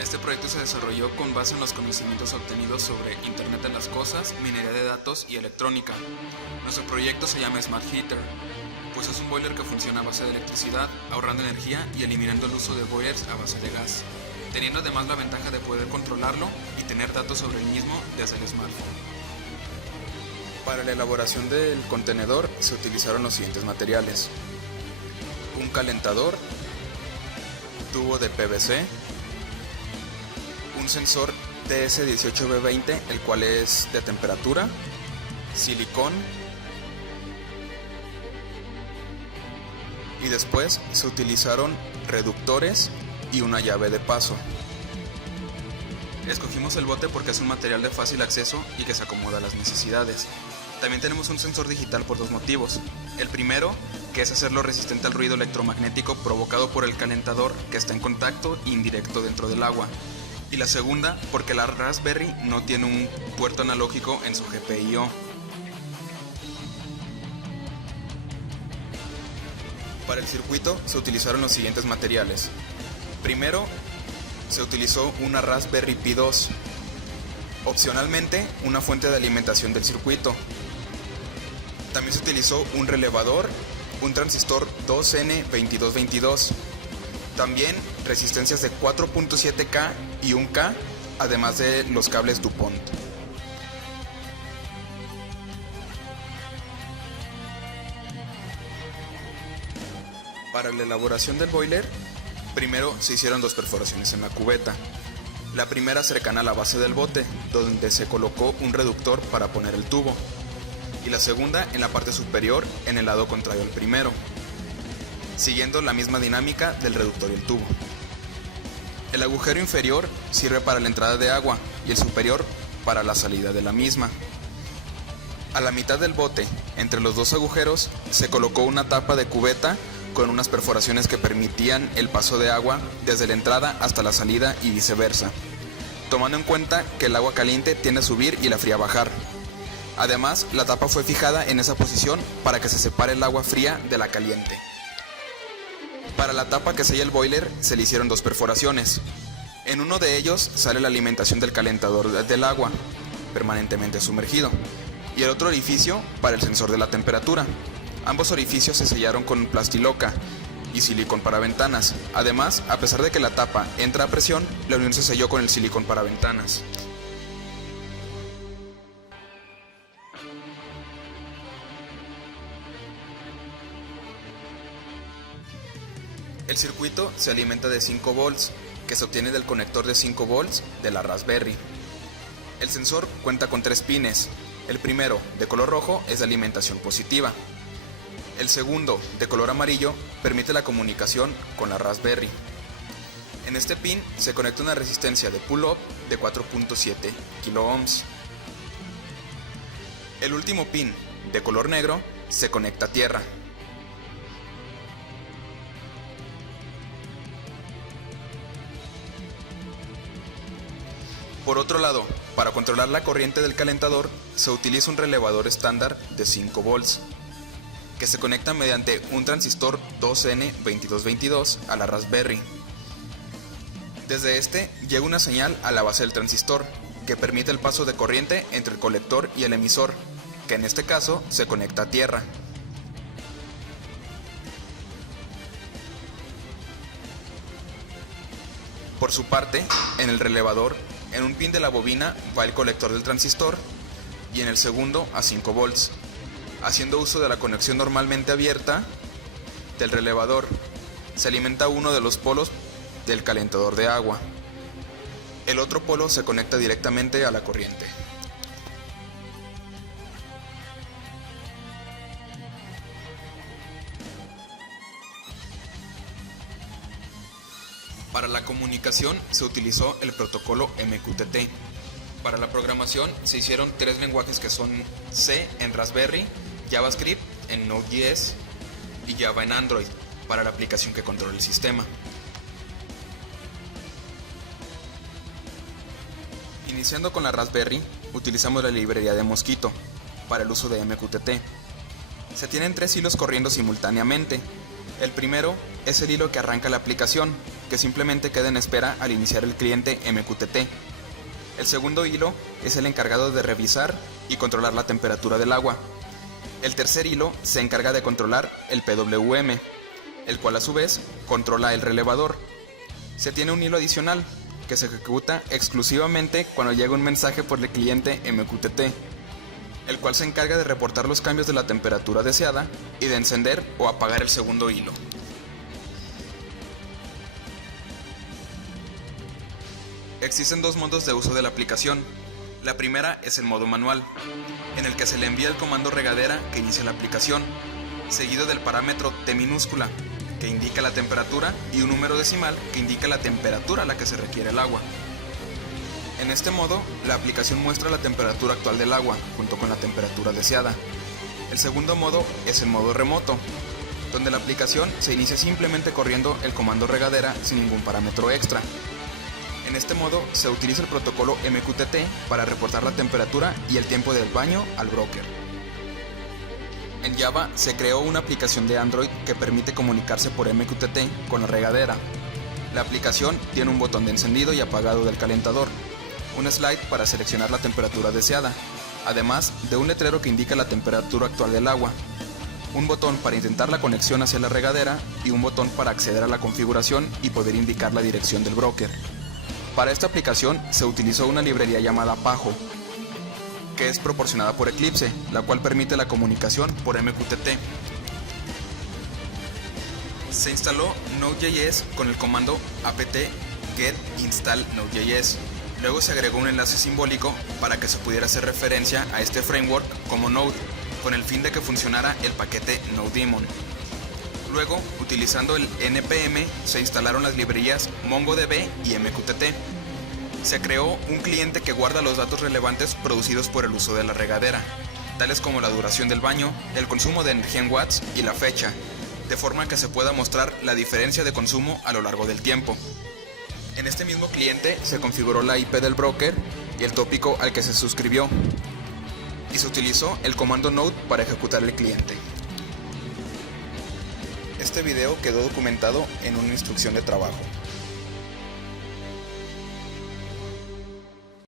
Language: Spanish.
Este proyecto se desarrolló con base en los conocimientos obtenidos sobre Internet de las Cosas, minería de datos y electrónica. Nuestro proyecto se llama Smart Heater, pues es un boiler que funciona a base de electricidad, ahorrando energía y eliminando el uso de boilers a base de gas, teniendo además la ventaja de poder controlarlo y tener datos sobre el mismo desde el smartphone. Para la elaboración del contenedor se utilizaron los siguientes materiales: un calentador, tubo de PVC, un sensor TS18B20, el cual es de temperatura, silicón, y después se utilizaron reductores y una llave de paso. Escogimos el bote porque es un material de fácil acceso y que se acomoda a las necesidades. También tenemos un sensor digital por dos motivos. El primero, que es hacerlo resistente al ruido electromagnético provocado por el calentador que está en contacto indirecto dentro del agua. Y la segunda, porque la Raspberry no tiene un puerto analógico en su GPIO. Para el circuito se utilizaron los siguientes materiales. Primero, se utilizó una Raspberry Pi 2. Opcionalmente, una fuente de alimentación del circuito. También se utilizó un relevador, un transistor 2N2222. También resistencias de 4.7K y 1K, además de los cables DuPont. Para la elaboración del boiler, primero se hicieron dos perforaciones en la cubeta. La primera cercana a la base del bote, donde se colocó un reductor para poner el tubo, y la segunda en la parte superior, en el lado contrario al primero, siguiendo la misma dinámica del reductor y el tubo. El agujero inferior sirve para la entrada de agua y el superior para la salida de la misma. A la mitad del bote, entre los dos agujeros, se colocó una tapa de cubeta con unas perforaciones que permitían el paso de agua desde la entrada hasta la salida y viceversa, tomando en cuenta que el agua caliente tiende a subir y la fría a bajar. Además, la tapa fue fijada en esa posición para que se separe el agua fría de la caliente. Para la tapa que sella el boiler se le hicieron dos perforaciones. En uno de ellos sale la alimentación del calentador del agua, permanentemente sumergido, y el otro orificio para el sensor de la temperatura. Ambos orificios se sellaron con plastiloca y silicón para ventanas. Además, a pesar de que la tapa entra a presión, la unión se selló con el silicón para ventanas. El circuito se alimenta de 5 volts, que se obtiene del conector de 5 volts de la Raspberry. El sensor cuenta con 3 pines. El primero, de color rojo, es de alimentación positiva. El segundo, de color amarillo, permite la comunicación con la Raspberry. En este pin se conecta una resistencia de pull-up de 4.7 kΩ. El último pin, de color negro, se conecta a tierra. Por otro lado, para controlar la corriente del calentador, se utiliza un relevador estándar de 5 volts, que se conecta mediante un transistor 2N2222 a la Raspberry. Desde este llega una señal a la base del transistor, que permite el paso de corriente entre el colector y el emisor, que en este caso se conecta a tierra. Por su parte, en el relevador, en un pin de la bobina va el colector del transistor y en el segundo a 5 volts, haciendo uso de la conexión normalmente abierta del relevador. Se alimenta uno de los polos del calentador de agua. El otro polo se conecta directamente a la corriente. Para la comunicación se utilizó el protocolo MQTT. Para la programación se hicieron 3 lenguajes que son C en Raspberry, JavaScript en Node.js y Java en Android para la aplicación que controla el sistema. Iniciando con la Raspberry, utilizamos la librería de Mosquito para el uso de MQTT. Se tienen 3 hilos corriendo simultáneamente. El primero es el hilo que arranca la aplicación, que simplemente queda en espera al iniciar el cliente MQTT. El segundo hilo es el encargado de revisar y controlar la temperatura del agua. El tercer hilo se encarga de controlar el PWM, el cual a su vez controla el relevador. Se tiene un hilo adicional que se ejecuta exclusivamente cuando llega un mensaje por el cliente MQTT, el cual se encarga de reportar los cambios de la temperatura deseada y de encender o apagar el segundo hilo. Existen dos modos de uso de la aplicación. La primera es el modo manual, en el que se le envía el comando regadera que inicia la aplicación, seguido del parámetro T minúscula, que indica la temperatura, y un número decimal que indica la temperatura a la que se requiere el agua. En este modo, la aplicación muestra la temperatura actual del agua, junto con la temperatura deseada. El segundo modo es el modo remoto, donde la aplicación se inicia simplemente corriendo el comando regadera sin ningún parámetro extra. En este modo se utiliza el protocolo MQTT para reportar la temperatura y el tiempo del baño al broker. En Java se creó una aplicación de Android que permite comunicarse por MQTT con la regadera. La aplicación tiene un botón de encendido y apagado del calentador, un slide para seleccionar la temperatura deseada, además de un letrero que indica la temperatura actual del agua, un botón para intentar la conexión hacia la regadera y un botón para acceder a la configuración y poder indicar la dirección del broker. Para esta aplicación se utilizó una librería llamada Pajo, que es proporcionada por Eclipse, la cual permite la comunicación por MQTT. Se instaló Node.js con el comando apt-get install Node.js. Luego se agregó un enlace simbólico para que se pudiera hacer referencia a este framework como Node, con el fin de que funcionara el paquete NodeDaemon. Luego, utilizando el npm, se instalaron las librerías MongoDB y MQTT. Se creó un cliente que guarda los datos relevantes producidos por el uso de la regadera, tales como la duración del baño, el consumo de energía en watts y la fecha, de forma que se pueda mostrar la diferencia de consumo a lo largo del tiempo. En este mismo cliente se configuró la IP del broker y el tópico al que se suscribió, y se utilizó el comando node para ejecutar el cliente. Este video quedó documentado en una instrucción de trabajo.